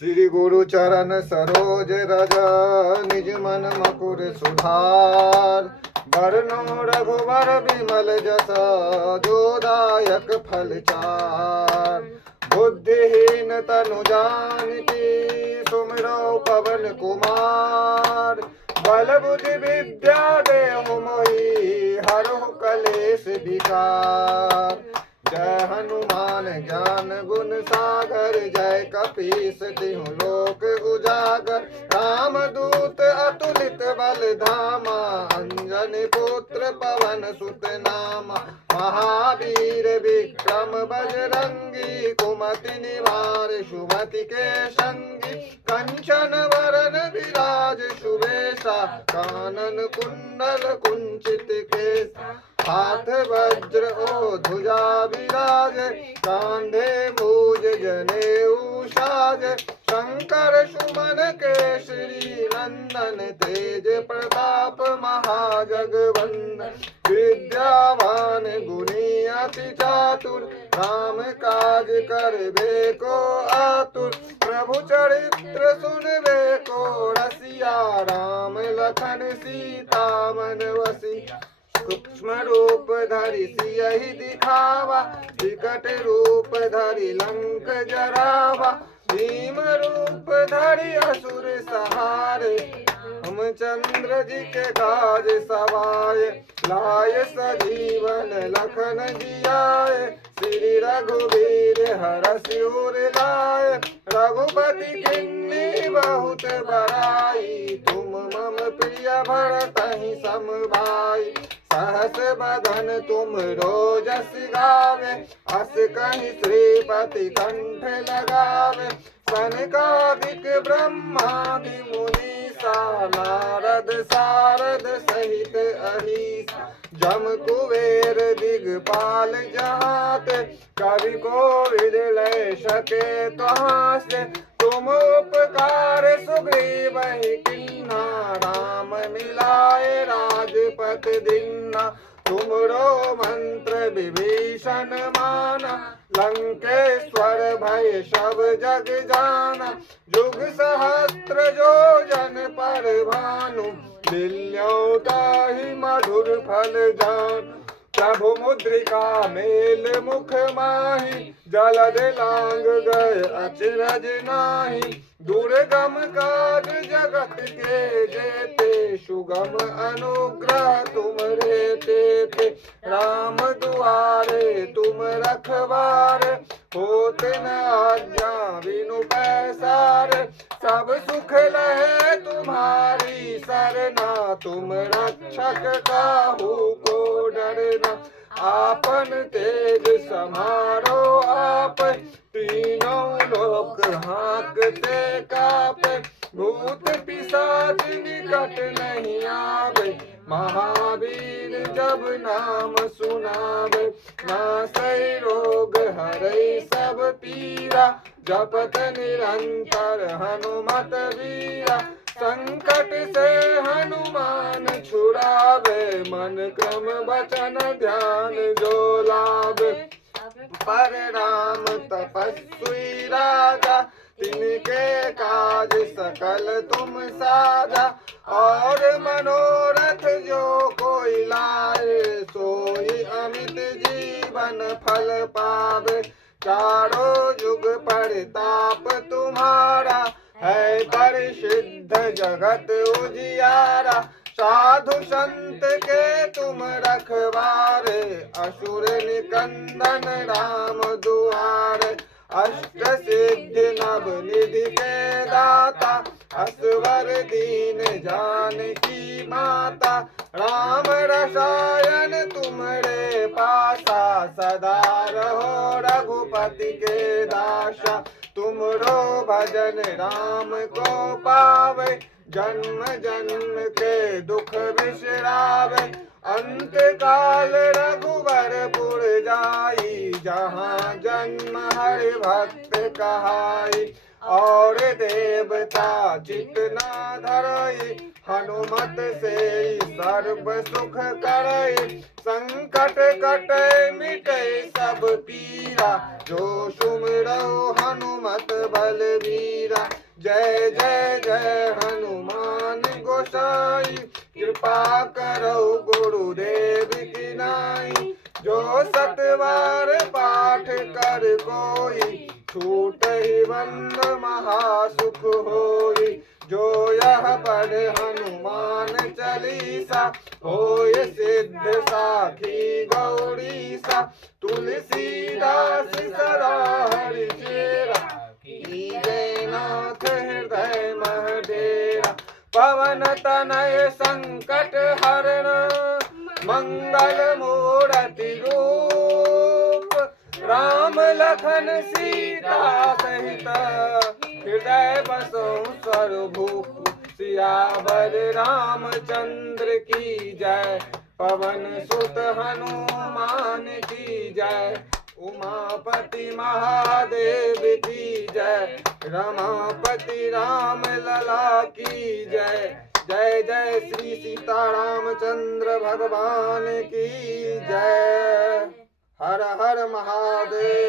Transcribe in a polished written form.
श्री गुरु चरण सरोज रज निज मन मकुर सुधार। बरनो रघुवर विमल जस जोदायक फल चार। बुद्धिहीन तनु जानिके सुमिरो पवन कुमार। बल बुद्धि विद्या देहु मोहि हरहु कलेश विकार। जय हनुमान ज्ञान गुण सागर जय कपीस तिहु लोक उजागर। राम दूत अतुलित बल धामा अंजनी पुत्र पवन सुत नामा। महावीर विक्रम बजरंगी कुमति निवार सुमति के संगी। कंचन वरन विराज सुबेसा कानन कुंडल कुंचित केसा। हाथ वज्र ओ ध्वजा विराजे कांधे मूज जनेऊ साजे। शंकर सुमन केसरी नंदन तेज प्रताप महाजगवंदन। विद्यावान गुणी अति चातुर राम काज करबे को आतुर। प्रभु चरित्र सुनबे को रसिया राम लखन सीता मन बसिया। सूक्ष्म रूप धरि सियहि दिखावा विकट रूप धरि लंक जरावा। भीम रूप धरि असुर सहारे रामचंद्र जी के काज सवाए। लाय सजीवन लखन जियाए श्री रघुवीर हरषि उर लाए। रघुपति किन्नी बहुत बड़ाई तुम मम प्रिय भरतहि सम भाई। सहस बदन तुम रोजस गावे अस कहि श्रीपति कंठ लगावे। सनकादिक ब्रह्मादि मुनीसा नारद सारद सहित अहिसा। जम कुबेर दिगपाल जहात कवि कोविद लय सके तुहां से। तुम उपकार सुग्रीवहि कीन्हा राम मिलाए राजपत दीन्हा। तुमरो मंत्र विभीषण माना लंकेश्वर भय सब जग जाना। जुग सहस्त्र जो जन पर भानु लिल्यों ताहि मधुर फल जान। प्रभु मुद्रिका मेल मुख माहि जलद लांग गए अचरज नाही। दुर्गम काज जगत के जेते सुगम अनुग्रह तुम रे ते। राम दुआरे तुम रखवारे होते न आज्ञा बिनु पैसारे। सब सुख लहे तुम्हारी सरना तुम रक्षक काहू को डरना। आपन तेज समारो आप तीनों लोक हाँकते कापे। भूत पिशाच निकट नहीं आवे महावीर जब नाम सुनावे। नासै रोग हरै सब पीरा जपत निरंतर हनुमत वीरा। संकट से हनुमान छुड़ावे मन क्रम वचन ध्यान जो लावे। पर राम तपस्वी राजा तिनके काज सकल तुम साजा। और मनोरथ जो कोई लाए सोई अमित जीवन फल पावे। चारों जुग परताप तुम्हारा है प्रसिद्ध जगत उजियारा। साधु संत के तुम रखवारे असुर निकंदन राम दुआरे। अष्ट सिद्धि नव निधि के दाता असवर दीन जानकी माता। राम रसायन तुमरे पासा सदा रहो रघुपति के दासा। तुमरो भजन राम को पावे जन्म जन्म के दुख बिसरावे। अंत काल रघुवरपुर जाई जहाँ जन्म हरि भक्त कहाई। और देवता चित न धरई हनुमत से सर्व सुख करई। संकट कटे मिटे सब पीरा जो सुमिरौ हनुमत बलवीरा। जय जय जय हनुमान गोसाई, कृपा करो गुरुदेव की नाई। जो सतवार पाठ कर कोई, छूट ही बंद महासुख होई। जो यह पढ़े हनुमान चालीसा, होय सिद्ध साखी गौरीसा। तुलसीदास सदा हरि चेरा, कीजे नाथ हृदय मह डेरा। पवन तनय संकट हरण, मंगल मूर्ति रूप। राम लखन सीता सहित, हृदय बसो सर्वभूप। सियावर रामचंद्र की जय, पवन सुत हनुमान की जय। उमापति महादेव की जय, रमापति राम लला की जय। जय जय श्री सीता रामचंद्र भगवान की जय। हर हर महादेव।